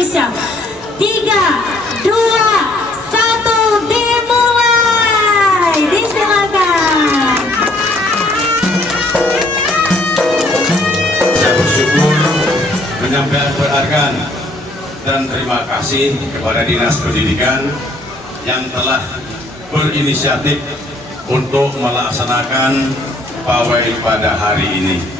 Indonesia. 3, 2, 1, dimulai. Disilakan. Saya bersyukur menyampaikan penghargaan dan terima kasih kepada Dinas Pendidikan yang telah berinisiatif untuk melaksanakan pawai pada hari ini.